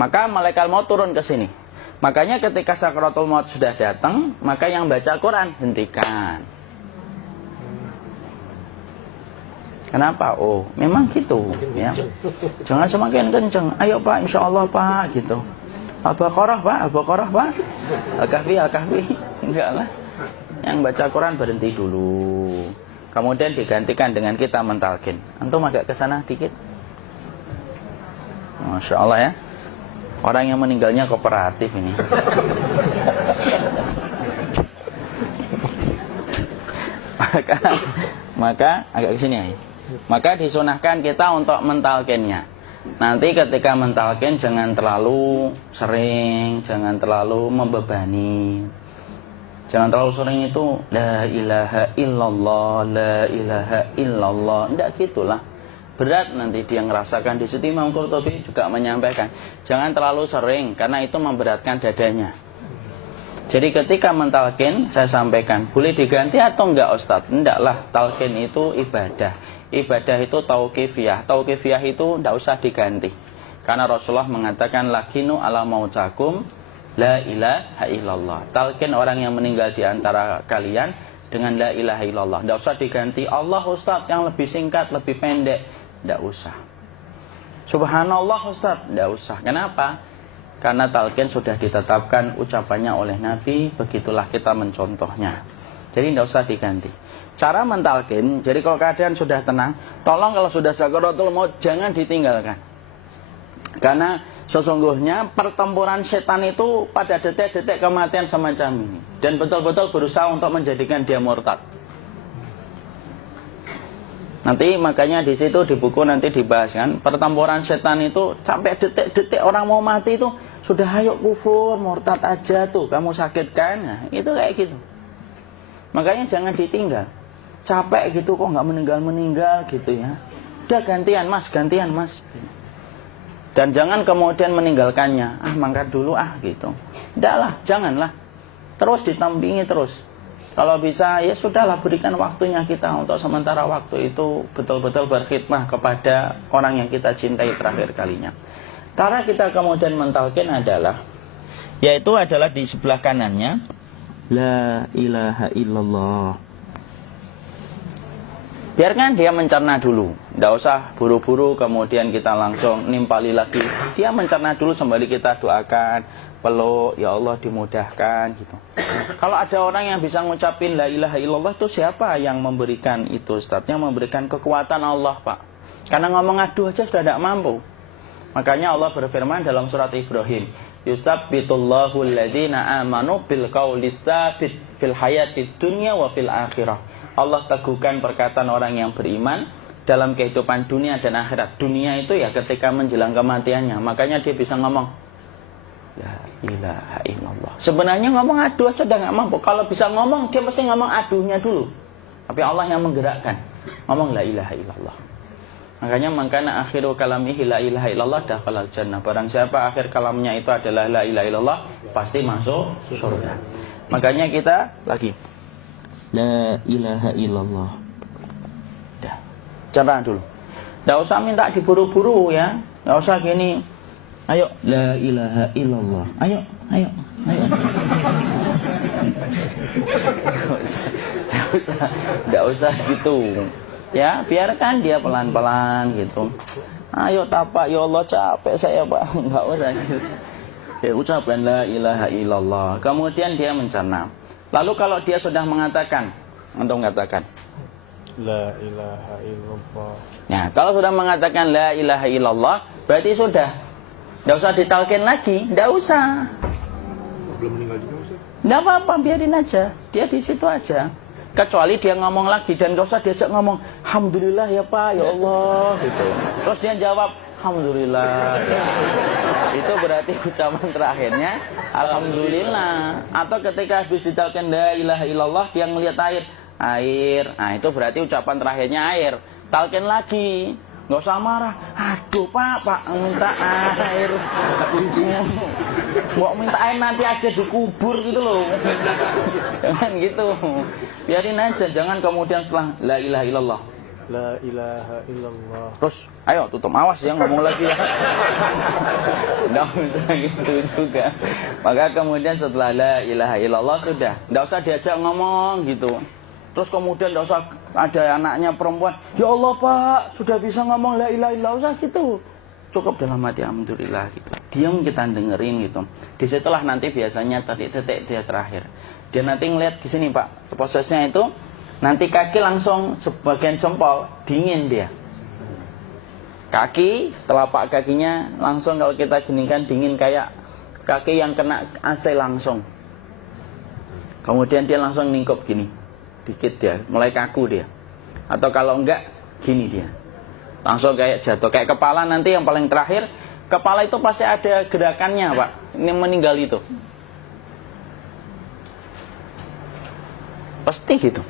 maka malaikat maut turun ke sini. Makanya ketika sakaratul maut sudah datang, maka yang baca Quran hentikan. Kenapa? Oh, memang gitu ya. Jangan semakin kenceng. Ayo Pak, insya Allah Pak, gitu. Al-Baqarah Pak, Al-Baqarah Pak. Al-Kahfi, Al-Kahfi. Enggak lah. Yang baca Quran berhenti dulu. Kemudian digantikan dengan kita mentalkin. Antum agak ke sana dikit. Masya Allah ya. Orang yang meninggalnya kooperatif ini. maka agak kesini ya. Maka disunahkan kita untuk mentalkinnya. Nanti ketika mentalkin jangan terlalu sering, jangan terlalu membebani. Jangan terlalu sering itu la ilaha illallah, la ilaha illallah. Tidak gitulah. Berat nanti dia ngerasakan. Di situ Imam Qurtubi juga menyampaikan, jangan terlalu sering karena itu memberatkan dadanya. Jadi ketika mentalkin saya sampaikan, boleh diganti atau enggak Ustaz? Enggaklah, talkin itu ibadah. Ibadah itu tauqifiyah. Tauqifiyah itu enggak usah diganti. Karena Rasulullah mengatakan lakinu ala mautakum la ilaha illallah. Talkin orang yang meninggal di antara kalian dengan la ilaha illallah. Enggak usah diganti Allah Ustaz yang lebih singkat, lebih pendek. Tidak usah. Subhanallah Ustaz, tidak usah. Kenapa? Karena talqin sudah ditetapkan ucapannya oleh Nabi, begitulah kita mencontohnya. Jadi tidak usah diganti. Cara mentalqin, jadi kalau keadaan sudah tenang, tolong kalau sudah sakaratul maut jangan ditinggalkan. Karena sesungguhnya pertempuran setan itu pada detik-detik kematian semacam ini. Dan betul-betul berusaha untuk menjadikan dia murtad. Nanti makanya di situ di buku nanti dibahas kan, pertempuran setan itu sampai detik-detik orang mau mati itu sudah ayo kufur, murtad aja tuh, kamu sakit kan? Nah, itu kayak gitu. Makanya jangan ditinggal. Capek gitu kok nggak meninggal gitu ya. Udah gantian mas. Dan jangan kemudian meninggalkannya. Mangkat dulu gitu. Tidaklah, janganlah. Terus ditampingi terus. Kalau bisa ya sudahlah, berikan waktunya kita untuk sementara waktu itu betul-betul berkhidmah kepada orang yang kita cintai terakhir kalinya. Cara kita kemudian mentalkin adalah, yaitu adalah di sebelah kanannya la ilaha illallah. Biarkan dia mencerna dulu, tidak usah buru-buru kemudian kita langsung nimpali lagi. Dia mencerna dulu sembari kita doakan, peluk, ya Allah dimudahkan gitu. Kalau ada orang yang bisa ngucapin la ilaha illallah itu siapa yang memberikan itu Ustaz? Yang memberikan kekuatan Allah Pak. Karena ngomong aduh aja sudah tidak mampu. Makanya Allah berfirman dalam surat Ibrahim, yusabbitullahu alladhina amanu bil qawli tsabit fil hayatid dunya wa fil akhirah. Allah teguhkan perkataan orang yang beriman dalam kehidupan dunia dan akhirat. Dunia itu ya ketika menjelang kematiannya. Makanya dia bisa ngomong la ilaha illallah. Sebenarnya ngomong aduh aja udah gak mampu. Kalau bisa ngomong, dia pasti ngomong aduhnya dulu. Tapi Allah yang menggerakkan. Ngomong la ilaha illallah. Makanya mangkana akhiru kalamihi la ilaha illallah dakhalal jannah. Barang siapa akhir kalamnya itu adalah la ilaha illallah, pasti masuk surga. Makanya kita lagi la ilaha illallah. Dah. Cerah dulu. Enggak usah minta diburu-buru ya. Enggak usah gini. Ayo, la ilaha illallah. Ayo. Enggak usah gitu. Ya, biarkan dia pelan-pelan gitu. Ayo tapak, ya Allah capek saya Pak. Enggak usah gitu. Ya, ucapkan la ilaha illallah. Kemudian dia mencerna. Lalu kalau dia sudah mengatakan, untuk mengatakan la ilaha illallah. Nah, kalau sudah mengatakan la ilaha illallah, berarti sudah. Tidak usah ditalkin lagi, tidak usah. Belum meninggal juga Ustaz? Tidak apa-apa, biarin aja. Dia di situ aja. Kecuali dia ngomong lagi dan gak usah diajak ngomong alhamdulillah ya Pak, ya Allah gitu. Terus dia jawab alhamdulillah ya. Itu berarti ucapan terakhirnya alhamdulillah. Atau ketika habis ditalkin la ilaha illallah, dia ngelihat air. Nah, itu berarti ucapan terakhirnya air. Talkin lagi. Nggak usah marah. Aduh Pak minta air. Mau minta air nanti aja dikubur gitu loh. Jangan gitu. Biarin aja. Jangan kemudian setelah la ilaha illallah La ilaha illallah. Terus, ayo tutup, awas ya ngomong lagi ya. Nggak usah gitu juga. Maka kemudian setelah la ilaha illallah sudah, nggak usah diajak ngomong gitu. Terus kemudian nggak usah ada anaknya perempuan, ya Allah Pak, sudah bisa ngomong la ilaha illallah, usah gitu. Cukup dalam hati alhamdulillah gitu. Diam kita dengerin gitu. Disitulah nanti biasanya detik dia terakhir. Dia nanti ngeliat di sini Pak, prosesnya itu nanti kaki langsung sebagian jempol dingin dia. Kaki, telapak kakinya langsung kalau kita geningkan dingin kayak kaki yang kena AC langsung. Kemudian dia langsung ningkup gini, dikit dia, mulai kaku dia. Atau kalau enggak, gini dia. Langsung kayak jatuh, kayak kepala nanti yang paling terakhir. Kepala itu pasti ada gerakannya Pak, ini meninggal itu. Pasti gitu.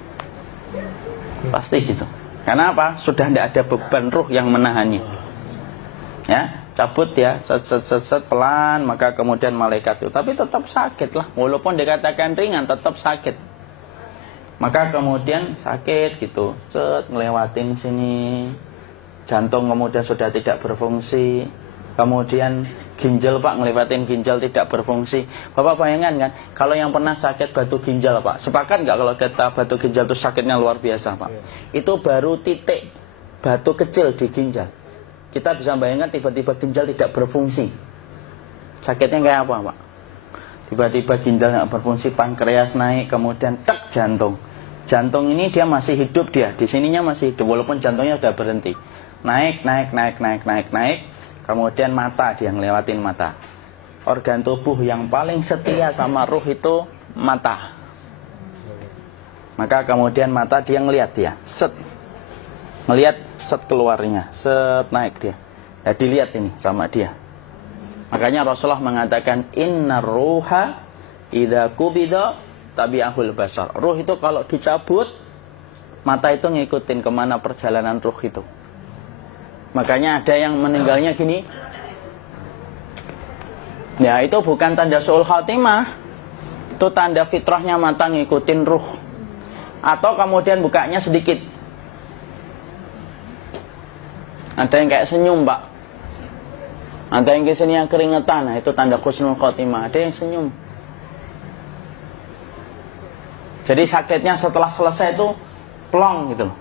Pasti gitu. Karena apa? Sudah tidak ada beban ruh yang menahannya. Ya, cabut ya, set pelan, maka kemudian malaikat itu. Tapi tetap sakit lah, walaupun dikatakan ringan, tetap sakit. Maka kemudian sakit gitu, ngelewatin sini, jantung kemudian sudah tidak berfungsi, kemudian ginjal Pak, ngelewatin ginjal tidak berfungsi. Bapak bayangkan kan, kalau yang pernah sakit batu ginjal Pak, sepakat nggak kalau kita batu ginjal itu sakitnya luar biasa Pak? Itu baru titik batu kecil di ginjal. Kita bisa bayangkan tiba-tiba ginjal tidak berfungsi, sakitnya kayak apa Pak? Tiba-tiba ginjal nggak berfungsi, pankreas naik, kemudian tek jantung. Jantung ini dia masih hidup dia, di sininya masih hidup walaupun jantungnya sudah berhenti. Naik, kemudian mata dia ngelewatin mata. Organ tubuh yang paling setia sama ruh itu mata. Maka kemudian mata dia ngelihat dia, set. Ngelihat set keluarnya, set naik dia. Ya dilihat ini sama dia. Makanya Rasulullah mengatakan innar ruha idza qubida tabi'ahul basar. Ruh itu kalau dicabut, mata itu ngikutin kemana perjalanan ruh itu. Makanya ada yang meninggalnya gini. Ya itu bukan tanda su'ul khatimah, itu tanda fitrahnya mata ngikutin ruh. Atau kemudian bukanya sedikit. Ada yang kayak senyum Pak, ada yang kesini yang keringetan, nah itu tanda husnul khatimah. Ada yang senyum. Jadi sakitnya setelah selesai itu plong gitu loh.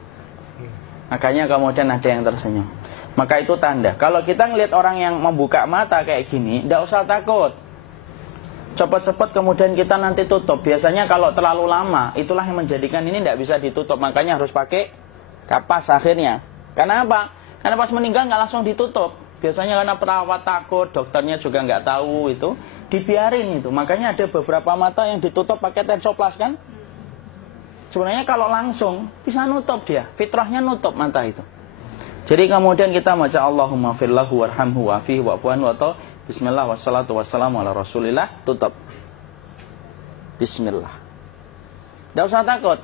Makanya kemudian ada yang tersenyum. Maka itu tanda. Kalau kita ngelihat orang yang membuka mata kayak gini, tidak usah takut. Cepat-cepat kemudian kita nanti tutup. Biasanya kalau terlalu lama, itulah yang menjadikan ini tidak bisa ditutup. Makanya harus pakai kapas akhirnya. Karena apa? Karena pas meninggal nggak langsung ditutup. Biasanya karena perawat takut, dokternya juga nggak tahu itu, dibiarin itu. Makanya ada beberapa mata yang ditutup pakai tensoplas kan? Sebenarnya kalau langsung bisa nutup dia, fitrahnya nutup mata itu. Jadi kemudian kita baca Allahumma firlahu warhamhu wa'afihi wa'fuanhu atau bismillah wassalatu wassalamu ala rasulillah, tutup. Bismillah. Tidak usah takut.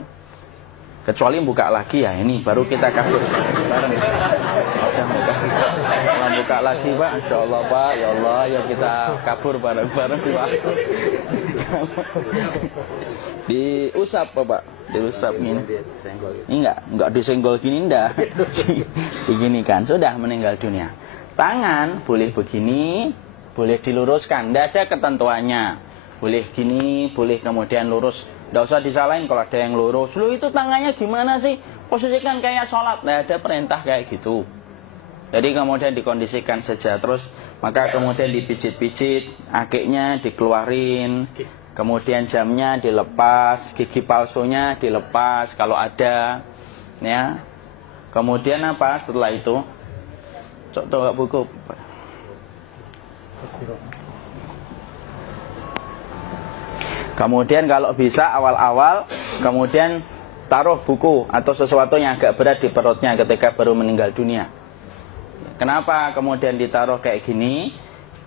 Kecuali buka lagi ya, ini baru kita kabur. Buka lagi Pak, Insya Allah Pak, ya Allah ya kita kabur bareng-bareng Pak. Diusap Pak. Diusap ini enggak disenggol gini enggak. Begini kan sudah meninggal dunia. Tangan boleh begini, boleh diluruskan, tidak ada ketentuannya. Boleh gini, boleh kemudian lurus. Tidak usah disalahin kalau ada yang lurus. Lu itu tangannya gimana sih? Posisikan kayak sholat. Tidak ada perintah kayak gitu. Jadi kemudian dikondisikan saja. Terus maka kemudian dipijit-pijit, akiknya dikeluarin. Kemudian jamnya dilepas, gigi palsunya dilepas kalau ada, ya. Kemudian apa setelah itu? Coba buku. Kemudian kalau bisa awal-awal, kemudian taruh buku atau sesuatu yang agak berat di perutnya ketika baru meninggal dunia. Kenapa kemudian ditaruh kayak gini?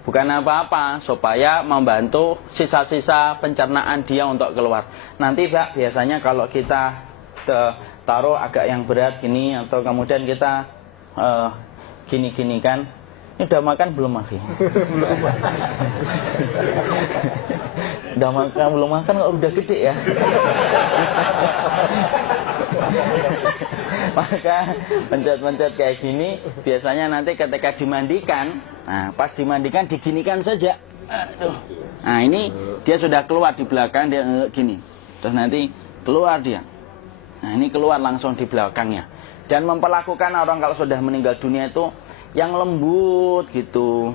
Bukan apa-apa, supaya membantu sisa-sisa pencernaan dia untuk keluar. Nanti Pak, biasanya kalau kita taruh agak yang berat gini, atau kemudian kita gini-gini kan, ini udah makan belum Maki? Udah makan belum makan kok udah gede ya? Maka pencet-pencet kayak gini, biasanya nanti ketika dimandikan, nah pas dimandikan diginikan saja. Aduh. Nah ini dia sudah keluar di belakang, dia gini. Terus nanti keluar dia. Nah ini keluar langsung di belakangnya. Dan memperlakukan orang kalau sudah meninggal dunia itu yang lembut gitu.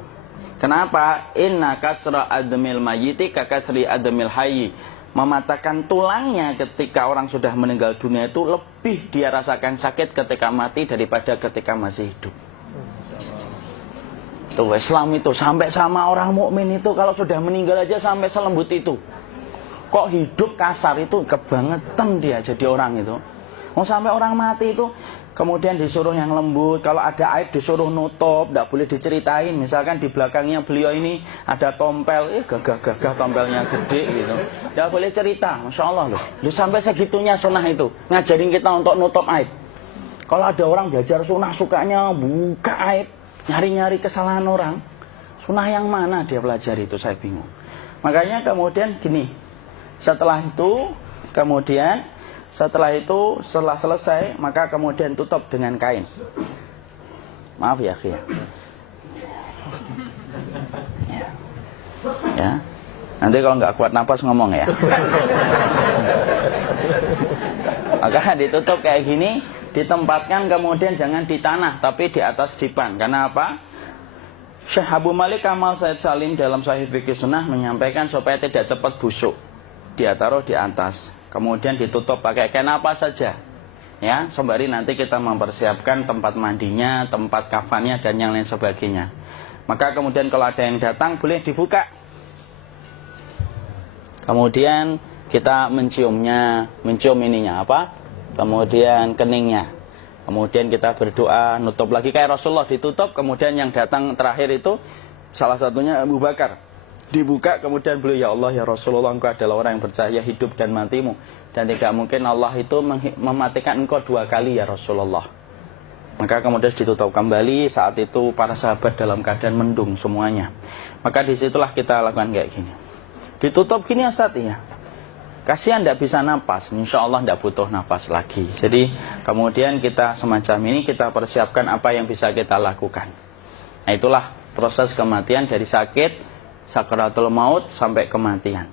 Kenapa? Inna kasra admil mayyiti kakasri admil hayyi. Mematahkan tulangnya ketika orang sudah meninggal dunia itu lebih dia rasakan sakit ketika mati daripada ketika masih hidup. Tuh Islam itu sampai sama orang mukmin itu kalau sudah meninggal aja sampai selembut itu. Kok hidup kasar itu kebangetan dia jadi orang itu. Mau sampai orang mati itu kemudian disuruh yang lembut. Kalau ada aib disuruh nutup, tidak boleh diceritain. Misalkan di belakangnya beliau ini ada tompel, gagah-gagah tompelnya gede gitu. Tidak boleh cerita, Masya Allah loh. Sampai segitunya sunnah itu ngajarin kita untuk nutup aib. Kalau ada orang belajar sunnah sukanya buka aib, nyari-nyari kesalahan orang. Sunnah yang mana dia pelajari itu saya bingung. Makanya kemudian gini, setelah selesai maka kemudian tutup dengan kain. Maaf ya, ya. Ya. Nanti kalau nggak kuat napas ngomong ya. Maka ditutup kayak gini, ditempatkan kemudian jangan di tanah tapi di atas dipan. Karena apa? Syekh Abu Malik Kamal Said Salim dalam Sahih Fikih Sunnah menyampaikan supaya tidak cepat busuk. Dia taruh di atas, kemudian ditutup pakai kain apa saja, ya, sembari nanti kita mempersiapkan tempat mandinya, tempat kafannya dan yang lain sebagainya. Maka kemudian kalau ada yang datang boleh dibuka. Kemudian kita mencium ininya apa? Kemudian keningnya. Kemudian kita berdoa, nutup lagi kayak Rasulullah ditutup. Kemudian yang datang terakhir itu salah satunya Abu Bakar. Dibuka kemudian beliau, ya Allah ya Rasulullah, engkau adalah orang yang percaya hidup dan matimu, dan tidak mungkin Allah itu mematikan engkau 2 kali ya Rasulullah. Maka kemudian ditutup kembali. Saat itu para sahabat dalam keadaan mendung semuanya. Maka disitulah kita lakukan kayak gini. Ditutup gini Ustaz ya. Kasihan tidak bisa nafas, insya Allah tidak butuh nafas lagi. Jadi kemudian kita semacam ini kita persiapkan apa yang bisa kita lakukan. Nah itulah proses kematian dari sakit sakaratul maut sampai kematian.